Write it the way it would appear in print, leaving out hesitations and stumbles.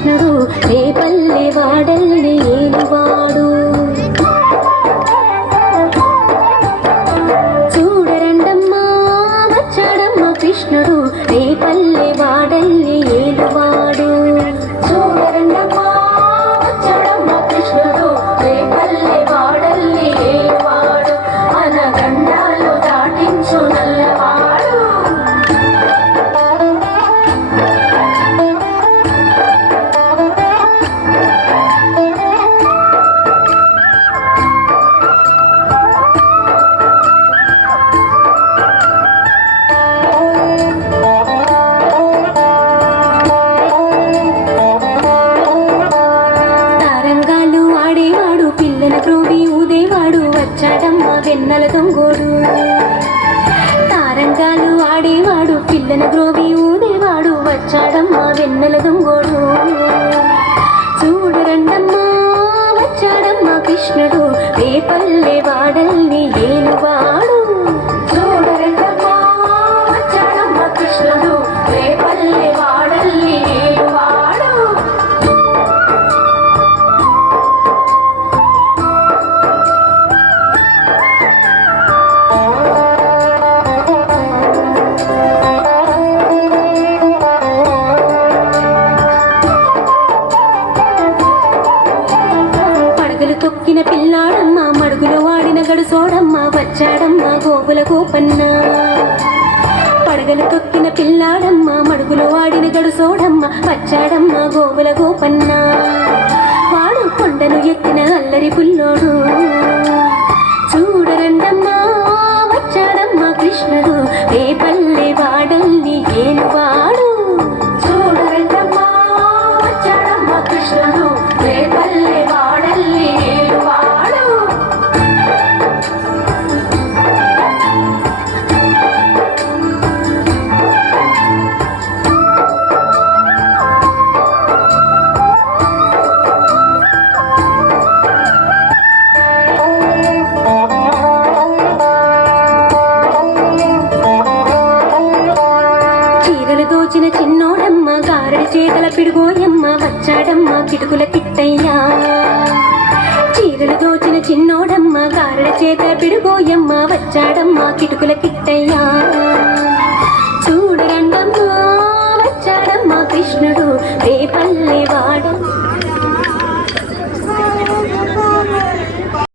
కృష్ణుడు రేపల్లె వాడల్ని ఏలువాడు. చూడరండమ్మా వచ్చాడమ్మ కృష్ణుడు రేపల్లె వాడల్ని ఏలువాడు. చూడరండమ్మా వచ్చాడమ్మ కృష్ణుడు రేపల్లె వాడల్ని ఏలువాడు. మన గండాలు దాటించు నల్లవాడు. వచ్చాడమ్మ వెన్నెల దొంగోడు. తారంగాలు ఆడేవాడు పిల్లల గ్రోవి ఊదేవాడు. వచ్చాడమ్మ వెన్నెల దొంగోడు. చూడరండమ్మా వచ్చాడమ్మ కృష్ణుడు రేపల్లె వాడల్ని ఏలువాడు. చూడరండమ్మా వచ్చాడమ్మ కృష్ణుడు రేపల్లె వాడల్ని ఏలువాడు. తొక్కిన పిల్లాడమ్మ మడుగులో వాడిన గడుసోడమ్మ వచ్చాడమ్మ గోపుల గోపన్న. పడగలు తొక్కిన పిల్లాడమ్మ మడుగులో వాడిన గడుసోడమ్మ వచ్చాడమ్మ గోపుల గోపన్న. వాడు కొండను ఎత్తిన అల్లరి పుల్లోడు. చూడరండమ్మా వచ్చాడమ్మ కృష్ణుడు రేపల్లె వాడల్ని ఏలువాడు. చూడరండమ్మా వచ్చాడమ్మ కృష్ణుడు రేపల్లె వాడల్ని ఏలువాడు. దోచిన చిన్నోడమ్మ గారడి చేతల పిడుగోయమ్మ వచ్చాడమ్మ కిటుకుల కిట్టయ్యా. చీరలు దోచిన చిన్నోడమ్మ గారడి చేతల పిడుగోయమ్మ వచ్చాడమ్మ కిటుకుల కిట్టయ్యా.